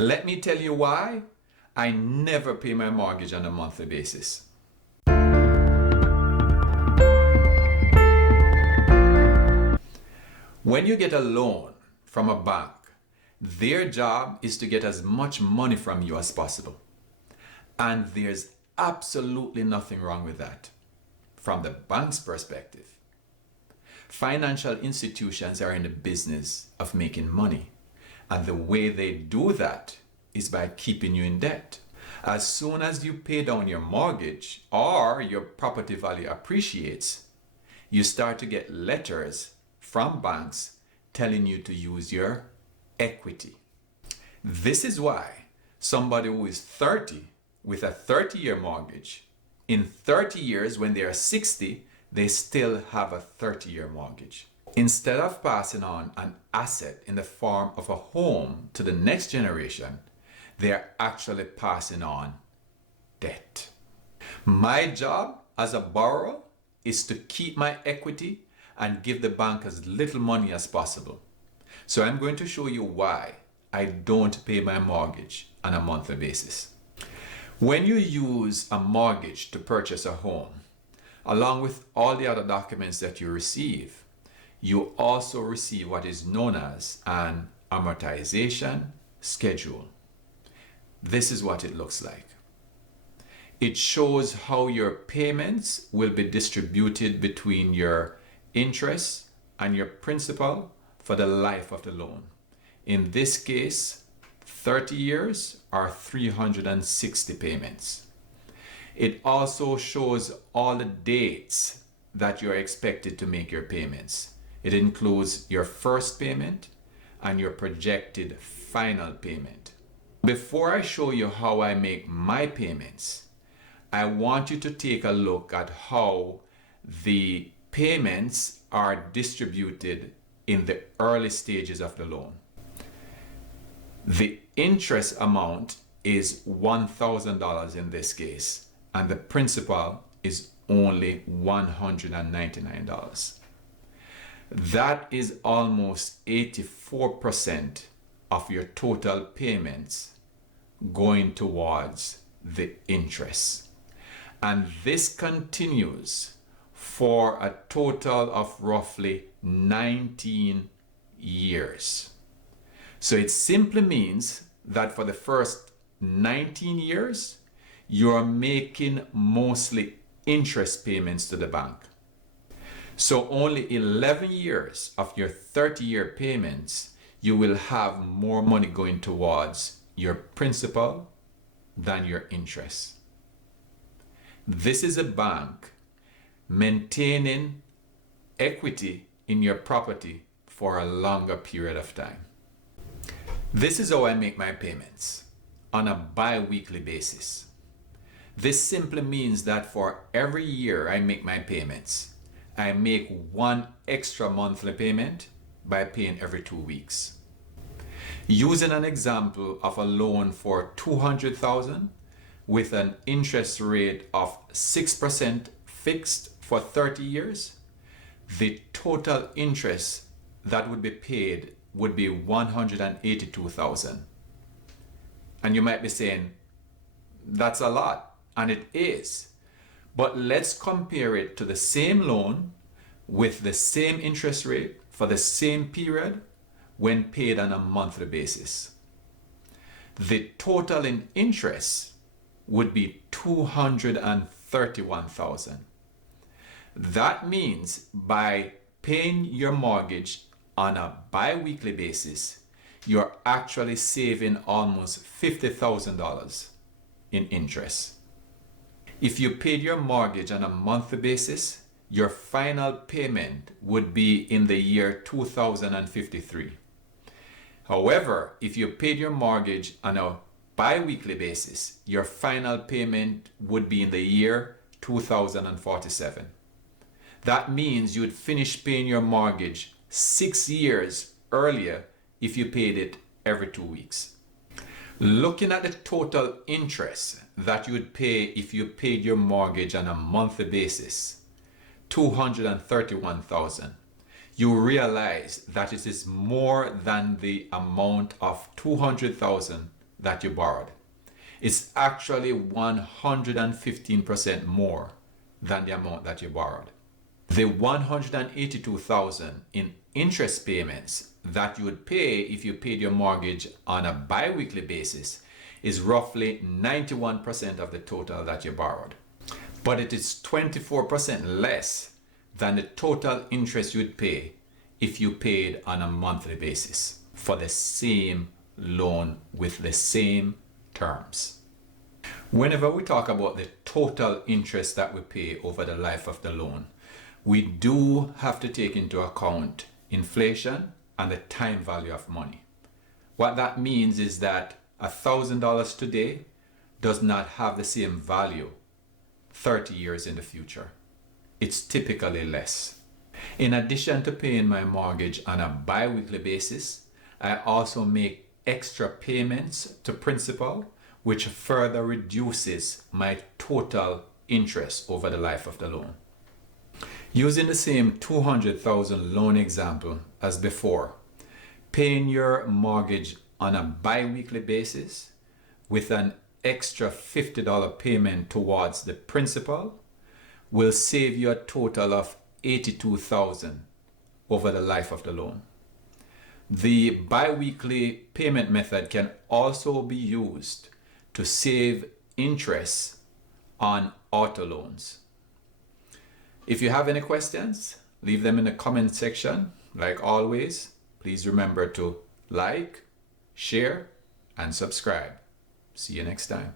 Let me tell you why I never pay my mortgage on a monthly basis. When you get a loan from a bank, their job is to get as much money from you as possible. And there's absolutely nothing wrong with that from the bank's perspective. Financial institutions are in the business of making money, and the way they do that is by keeping you in debt. As soon as you pay down your mortgage or your property value appreciates, you start to get letters from banks telling you to use your equity. This is why somebody who is 30 with a 30-year mortgage, in 30 years when they are 60, they still have a 30-year mortgage. Instead of passing on an asset in the form of a home to the next generation, they are actually passing on debt. My job as a borrower is to keep my equity and give the bank as little money as possible. So I'm going to show you why I don't pay my mortgage on a monthly basis. When you use a mortgage to purchase a home, along with all the other documents that you receive, you also receive what is known as an amortization schedule. This is what it looks like. It shows how your payments will be distributed between your interest and your principal for the life of the loan. In this case, 30 years or 360 payments. It also shows all the dates that you're expected to make your payments. It includes your first payment and your projected final payment. Before I show you how I make my payments, I want you to take a look at how the payments are distributed in the early stages of the loan. The interest amount is $1,000 in this case, and the principal is only $199. That is almost 84% of your total payments going towards the interest. And this continues for a total of roughly 19 years. So it simply means that for the first 19 years, you're making mostly interest payments to the bank. So only 11 years of your 30-year payments, you will have more money going towards your principal than your interest. This is a bank maintaining equity in your property for a longer period of time. This is how I make my payments on a bi-weekly basis. This simply means that for every year I make my payments, I make one extra monthly payment by paying every 2 weeks. Using an example of a loan for $200,000 with an interest rate of 6% fixed for 30 years, the total interest that would be paid would be $182,000. And you might be saying, that's a lot, and it is. But let's compare it to the same loan with the same interest rate for the same period when paid on a monthly basis. The total in interest would be $231,000. That means by paying your mortgage on a bi-weekly basis, you're actually saving almost $50,000 in interest. If you paid your mortgage on a monthly basis, your final payment would be in the year 2053. However, if you paid your mortgage on a bi-weekly basis, your final payment would be in the year 2047. That means you'd finish paying your mortgage 6 years earlier if you paid it every 2 weeks. Looking at the total interest that you would pay if you paid your mortgage on a monthly basis, $231,000, you realize that it is more than the amount of $200,000 that you borrowed. It's actually 115% more than the amount that you borrowed. The $182,000 in interest payments that you would pay if you paid your mortgage on a bi-weekly basis is roughly 91% of the total that you borrowed. But it is 24% less than the total interest you would pay if you paid on a monthly basis for the same loan with the same terms. Whenever we talk about the total interest that we pay over the life of the loan, we do have to take into account inflation and the time value of money. What that means is that $1,000 today does not have the same value 30 years in the future. It's typically less. In addition to paying my mortgage on a bi-weekly basis, I also make extra payments to principal, which further reduces my total interest over the life of the loan. Using the same $200,000 loan example as before, paying your mortgage on a bi-weekly basis with an extra $50 payment towards the principal will save you a total of $82,000 over the life of the loan. The bi-weekly payment method can also be used to save interest on auto loans. If you have any questions, leave them in the comment section. Like always, please remember to like, share, and subscribe. See you next time.